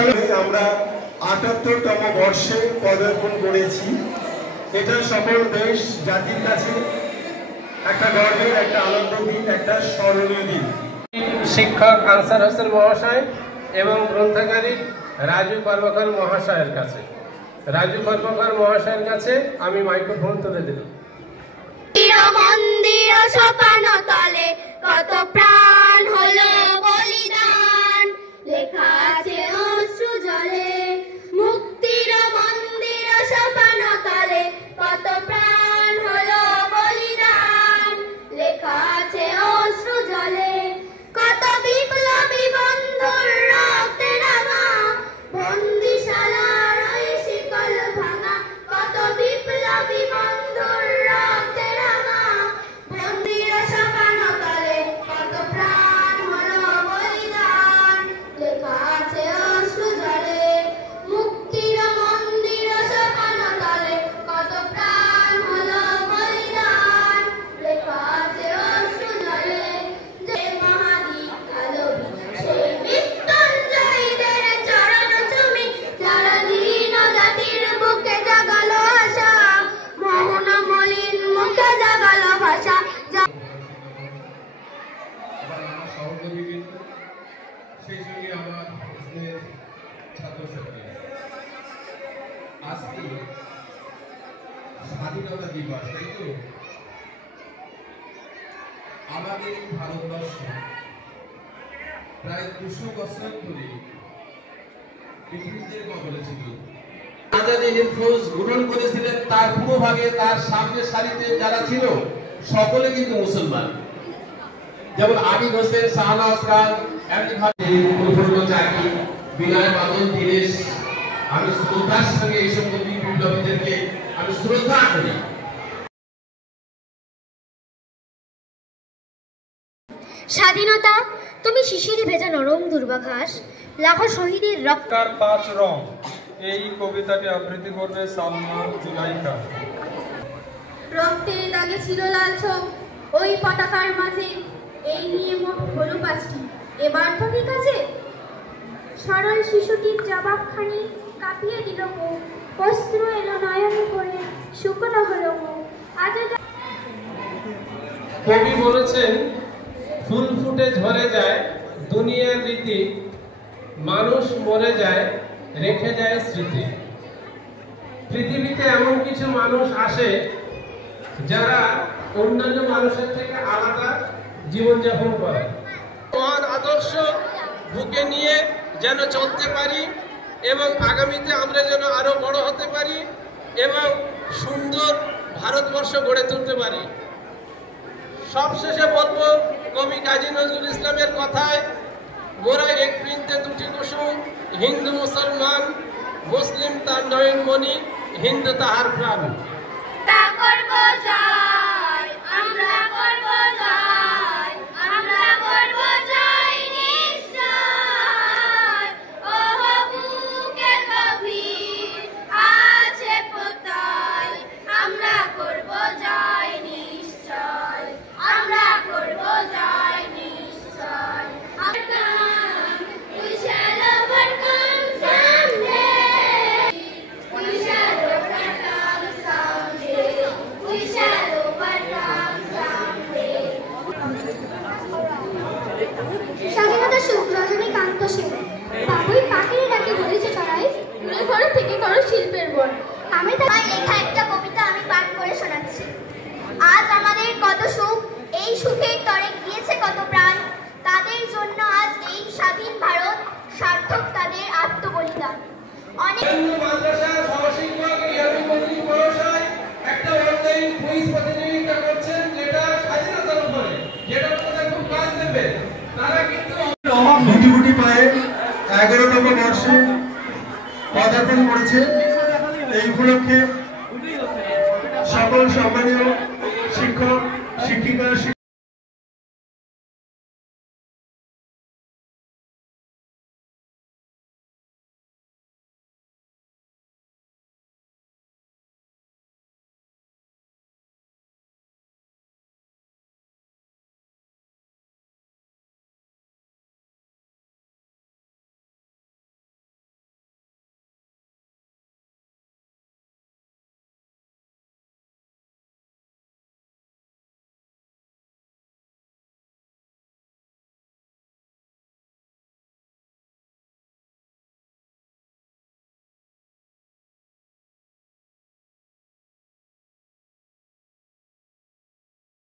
সালে আমরা ৭৮তম বর্ষে পদার্পণ করেছি। এটা সকল দেশ জাতির কাছে একটা গর্বের, একটা আনন্দের দিন, একটা স্মরণীয় দিন। শিক্ষক আনসার হোসেন মহাশয় এবং গ্রন্থাগারিক রাজু কর্মকার মহাশয়ের কাছে আমি মাইক্রোফোন তুলে দিলাম। মন্দির সোপান তলে কত প্রাণ হলো বলিদান, লেখা আছে অশ্রু জলে। মুক্তির মন্দির সোপান তলে কত প্রাণ হলো বলিদান, লেখা আছে অশ্রু জলে। কত বিপ্লবী বন্ধুর রক্তে রাঙা, বন্দিশালার ওই শিকল ভাঙা। কত বিপ্লবী বন্ধুর রক্তে রাঙা, মন্দির সোপান তলে কত প্রাণ হলো বলিদান, লেখা আছে অশ্রু জলে। মুক্তির মন্দির সোপান তলে কত প্রাণ হলো বলিদান, লেখা আছে অশ্রু জলে। যে মহাদীপ আলো সেই মৃত্যুঞ্জয়ীদের চরণ চুমি, যারা দীন জাতির বুকে জাগালো আশা, মোহন মলিন মুখে জাগালো ভাষা। সেই সঙ্গে আমার ছাত্রছাত্রী, আজকে স্বাধীনতা দিবস, তাই তো? আমাদের এই ভারতবর্ষ প্রায় ২০০ বছর ধরে ব্রিটিশদের কবলে ছিল। আজাদি হিন্দ ফৌজ গঠন করেছিলেন, তার পূর্বভাগে তার সামনের সারিতে যারা ছিল সকলে কিন্তু মুসলমান, যেমন আবিদ হোসেন, শাহনওয়াজ খান, এমনিভাবে প্রফুল্ল চাকি, বিনয় বাদল, দীনেশ। আমি শ্রদ্ধার সঙ্গে এই সব বিপ্লবীদেরকে আমি শ্রদ্ধা করি। স্বাধীনতা তুমি শিশিরে ভেজা নরম দুর্বাঘাস, লাখো শহীদের রক্ত। ৫ রং এই কবিতাটি আবৃত্তি করবে সালমা জুলাইকা। রক্তের দাগে ছিল লাল ছোপ ওই পতাকার মাঝে, এই নিয়ে মোট হলো ৫টি, এবার তো ঠিক আছে। সরল শিশুটির জবাবখানি কাঁপিয়ে দিল মুখ, বস্ত্র এলো নয়নে পড়ে, শুকনো হলো মুখ। কবি বলেছেন, ফুল ফুটে ঝরে যায় দুনিয়ার রীতি, মানুষ মরে যায় রেখে যায় স্মৃতি। পৃথিবীতে এমন কিছু মানুষ আসে যারা অন্যান্য মানুষের থেকে আলাদা জীবনযাপন করে। মহান আদর্শ বুকে নিয়ে যেন চলতে পারি এবং আগামীতে আমরা যেন আরো বড় হতে পারি এবং সুন্দর ভারতবর্ষ গড়ে তুলতে পারি। সবশেষে বলবো কবি কাজী নজরুল ইসলামের কথায়, মোরা এক বৃন্তে দুটি কুসুম, হিন্দু মুসলমান, মুসলিম তার নয়ন মণি, হিন্দু তাহার প্রাণ। আমরা করব জয়, আমরা করব জয় নিশ্চয়। ওহ বুকে গভীর আছে প্রত্যয়, আমরা করব জয় নিশ্চয়, আমরা করব জয় নিশ্চয়। We shall overcome someday. We shall overcome someday. We shall overcome someday. স্বাধীনতা সুখ রজনীকান্ত সেন। বাবুই পাখির ডাকে বলেছে চড়াই, ঘুরে ঘরে থেকে করো শিল্পের বন। আমি তাই লেখা একটা কবিতা আমি পাঠ করে শোনাচ্ছি। আজ আমাদের কত সুখ, এই সুখের তরে গিয়েছে কত প্রাণ, তাদের জন্য আজ এই স্বাধীন ভারত, সার্থক তাদের আত্মবলিদান। অনেক মাদ্রাসার সহশিক্ষক ইয়ামিন মল্লিক মহাশয় একটা অনলাইন কুইজ প্রতিযোগিতা করছেন, যেটা স্বাধীনতার উপরে, যেটা আপনাদের খুব কাজ দেবে। তারা কিন্তু গুটি গুটি পায়ে ১১তম বর্ষে পদার্পণ করেছে। এই উপলক্ষে সকল সম্মানীয় শিক্ষক শিক্ষিকা